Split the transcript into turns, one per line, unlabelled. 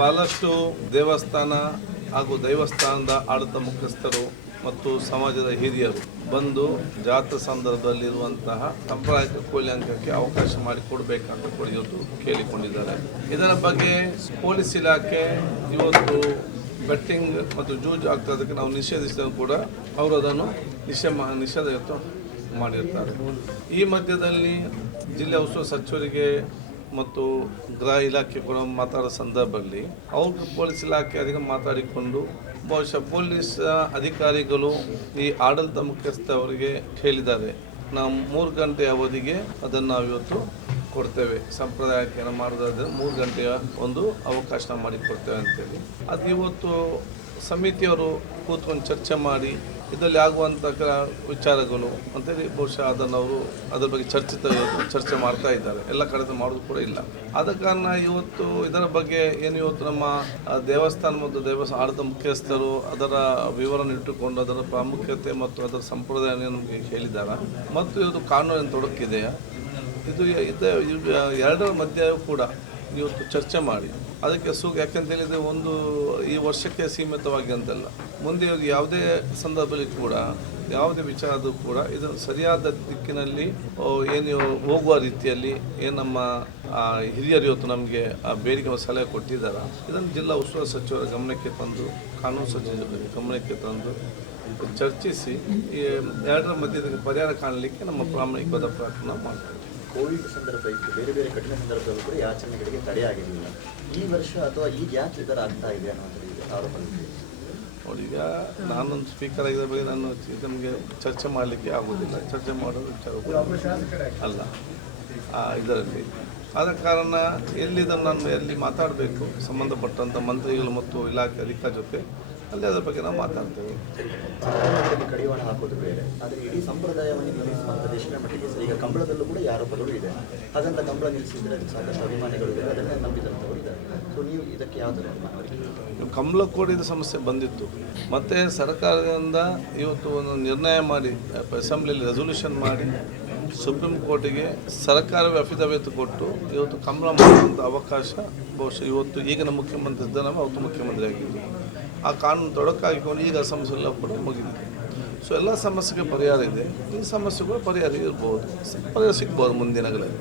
ಬಹಳಷ್ಟು ದೇವಸ್ಥಾನ ಹಾಗೂ ದೈವಸ್ಥಾನದ ಆಡಳಿತ ಮುಖ್ಯಸ್ಥರು ಮತ್ತು ಸಮಾಜದ ಹಿರಿಯರು ಬಂದು ಜಾತ್ರಾ ಸಂದರ್ಭದಲ್ಲಿರುವಂತಹ ಸಾಂಪ್ರದಾಯಿಕ ಕೋಲ್ಯಾಂಕಕ್ಕೆ ಅವಕಾಶ ಮಾಡಿಕೊಡ್ಬೇಕಂತ ಕೊಡಿಯೋದು ಕೇಳಿಕೊಂಡಿದ್ದಾರೆ. ಇದರ ಬಗ್ಗೆ ಪೊಲೀಸ್ ಇಲಾಖೆ ಇವತ್ತು ಬೆಟ್ಟಿಂಗ್ ಮತ್ತು ಜೂಜು ಆಗ್ತದಕ್ಕೆ ನಾವು ನಿಷೇಧಿಸಿದ್ರು ಕೂಡ ಅವರು ಅದನ್ನು ನಿಷೇಧ ನಿಷೇಧ ಮಾಡಿರ್ತಾರೆ. ಈ ಮಧ್ಯದಲ್ಲಿ ಜಿಲ್ಲೆ ಉಸ್ತುವಾರಿ ಸಚಿವರಿಗೆ ಮತ್ತು ಗೃಹ ಇಲಾಖೆ ಕೂಡ ಮಾತಾಡೋ ಸಂದರ್ಭದಲ್ಲಿ ಅವರು ಪೊಲೀಸ್ ಇಲಾಖೆ ಅಧಿಕ ಮಾತಾಡಿಕೊಂಡು ಬಹುಶಃ ಪೊಲೀಸ್ ಅಧಿಕಾರಿಗಳು ಈ ಆಡಳಿತ ಮುಖ್ಯಸ್ಥವರಿಗೆ ಹೇಳಿದ್ದಾರೆ. ನಾವು ಮೂರು ಗಂಟೆ ಅವಧಿಗೆ ಅದನ್ನು ನಾವು ಇವತ್ತು ಕೊಡ್ತೇವೆ. ಸಂಪ್ರದಾಯಕ್ಕೆ ಮಾಡೋದಾದ್ರೆ ಮೂರು ಗಂಟೆಯ ಒಂದು ಅವಕಾಶ ಮಾಡಿಕೊಡ್ತೇವೆ ಮಾಡಿ ಕೊಡ್ತೇವೆ ಅಂತೇಳಿ. ಅದು ಇವತ್ತು ಸಮಿತಿಯವರು ಕೂತ್ಕೊಂಡು ಚರ್ಚೆ ಮಾಡಿ ಇದರಲ್ಲಿ ಆಗುವಂಥ ವಿಚಾರಗಳು ಅಂತೇಳಿ ಬಹುಶಃ ಅದನ್ನು ಅವರು ಅದರ ಬಗ್ಗೆ ಚರ್ಚಿತ ಚರ್ಚೆ ಮಾಡ್ತಾ ಇದ್ದಾರೆ. ಎಲ್ಲ ಕಡೆ ಮಾಡೋದು ಕೂಡ ಇಲ್ಲ. ಆದ ಕಾರಣ ಇವತ್ತು ಇದರ ಬಗ್ಗೆ ಏನು ಇವತ್ತು ನಮ್ಮ ದೇವಸ್ಥಾನ ಮತ್ತು ದೇವಸ್ಥಾನ, ಆಡಳಿತ ಮುಖ್ಯಸ್ಥರು ಅದರ ವಿವರಣೆ ಇಟ್ಟುಕೊಂಡು ಅದರ ಪ್ರಾಮುಖ್ಯತೆ ಮತ್ತು ಅದರ ಸಂಪ್ರದಾಯ ನಮಗೆ ಹೇಳಿದ್ದಾರೆ. ಮತ್ತು ಇವತ್ತು ಕಾನೂನಿನ ತೊಡಕಿದೆಯಾ? ಇದು ಇದು ಎರಡರ ಮಧ್ಯೆಯೂ ಕೂಡ ಇವತ್ತು ಚರ್ಚೆ ಮಾಡಿ. ಅದಕ್ಕೆ ಸೂಗ್ ಯಾಕೆಂತ ಹೇಳಿದರೆ ಒಂದು ಈ ವರ್ಷಕ್ಕೆ ಸೀಮಿತವಾಗಿ ಅಂತಲ್ಲ. ಮುಂದೆ ಯಾವುದೇ ಸಂದರ್ಭದಲ್ಲಿ ಕೂಡ, ಯಾವುದೇ ವಿಚಾರದೂ ಕೂಡ ಇದನ್ನು ಸರಿಯಾದ ದಿಕ್ಕಿನಲ್ಲಿ ಏನು ಹೋಗುವ ರೀತಿಯಲ್ಲಿ, ಏನು ನಮ್ಮ ಹಿರಿಯರು ಇವತ್ತು ನಮಗೆ, ಆ, ಬೇಡಿಕೆ ಸಲಹೆ ಕೊಟ್ಟಿದ್ದಾರೆ, ಇದನ್ನು ಜಿಲ್ಲಾ ಉಸ್ತುವಾರಿ ಸಚಿವರ ಗಮನಕ್ಕೆ ತಂದು, ಕಾನೂನು ಸಚಿವರ ಗಮನಕ್ಕೆ ತಂದು ಚರ್ಚಿಸಿ, ಈ ಎರಡರ ಮಧ್ಯದಲ್ಲಿ ಪರಿಹಾರ ಕಾಣಲಿಕ್ಕೆ ನಮ್ಮ ಪ್ರಾಮಾಣಿಕವಾದ ಪ್ರಯತ್ನ ಮಾಡ್ತೇವೆ
ಕೋವಿಡ್ ಸಂದರ್ಭ ಇತ್ತು ಬೇರೆ ಬೇರೆ ಕಠಿಣ ಸಂದರ್ಭದಲ್ಲಿ ಕೂಡ ಈ ಆಚರಣೆಗಳಿಗೆ ತಡೆಯಾಗಿರಲಿಲ್ಲ ಈ ವರ್ಷ ಅಥವಾ ಈಗ ಯಾಕೆ ಈ ಥರ ಆಗ್ತಾ ಇದೆ ಅನ್ನೋದ್ರ ಆರೋಪ.
ನೋಡಿ ಈಗ ನಾನೊಂದು ಸ್ಪೀಕರ್ ಆಗಿದ್ದ ಬಗ್ಗೆ ನಾನು ನಮಗೆ ಚರ್ಚೆ ಮಾಡಲಿಕ್ಕೆ ಆಗೋದಿಲ್ಲ. ಚರ್ಚೆ ಮಾಡೋದು ವಿಚಾರ ಅಲ್ಲ ಆ, ಇದರಲ್ಲಿ. ಆದ ಕಾರಣ ಎಲ್ಲಿದನ್ನು ನಾನು ಎಲ್ಲಿ ಮಾತಾಡಬೇಕು ಸಂಬಂಧಪಟ್ಟಂಥ ಮಂತ್ರಿಗಳು ಮತ್ತು ಇಲಾಖೆ ಅಧಿಕಾರಿ ಜೊತೆ ಅಲ್ಲಿ ಅದರ ಬಗ್ಗೆ ನಾವು ಮಾತಾಡ್ತೀವಿ
ಕಡಿವಾಣ ಹಾಕೋದು ಬೇರೆ. ಆದರೆ ಇಡೀ ಸಂಪ್ರದಾಯವನ್ನು ನಿಲ್ಲಿಸುವಂಥ ದೇಶದ ಮಟ್ಟಿಗೆ ಸರ್ ಈಗ ಕಂಬಳದಲ್ಲೂ ಕೂಡ ಆರೋಪಗಳು ಇದೆ. ಹಾಗಂತ ಕಂಬಳ ನಿಲ್ಲಿಸಿದ್ರೆ ಸಾಕಷ್ಟು ಅಭಿಮಾನಿಗಳು ಇದೆ ಅದನ್ನೇ ನಂಬಿದಂಥವರು ಇದ್ದಾರೆ. ಸೊ ನೀವು ಇದಕ್ಕೆ ಯಾವ್ದು
ಕಂಬಳ ಕೋಡಿದ ಸಮಸ್ಯೆ ಬಂದಿತ್ತು. ಮತ್ತೆ ಸರ್ಕಾರದಿಂದ ಇವತ್ತು ಒಂದು ನಿರ್ಣಯ ಮಾಡಿ ಅಸೆಂಬ್ಲಿಯಲ್ಲಿ ರೆಸೊಲ್ಯೂಷನ್ ಮಾಡಿ ಸುಪ್ರೀಂ ಕೋರ್ಟಿಗೆ ಸರ್ಕಾರವೇ ಅಫಿಡವಿಟ್ ಕೊಟ್ಟು ಇವತ್ತು ಕಂಬಳ ಮಾಡುವಂಥ ಅವಕಾಶ ಬಹುಶಃ ಇವತ್ತು ಈಗಿನ ಮುಖ್ಯಮಂತ್ರಿ ಇದ್ದಾನೆ ಅವತ್ತು ಮುಖ್ಯಮಂತ್ರಿ ಆಗಿದ್ದು ಆ ಕಾನೂನು ತೊಡಕಾಗಿಕೊಂಡು ಈಗ ಸಮಸ್ಯೆ ಎಲ್ಲ ಕೂಡ ಮುಗಿದಿದೆ. ಸೊ ಎಲ್ಲ ಸಮಸ್ಯೆಗೆ ಪರಿಹಾರ ಇದೆ. ಈ ಸಮಸ್ಯೆಗಳು ಪರಿಹಾರ ಇರ್ಬೋದು. ಪರಿಹಾರ ಸಿಗ್ಬೋದು ಮುಂದಿನಗಳಲ್ಲಿ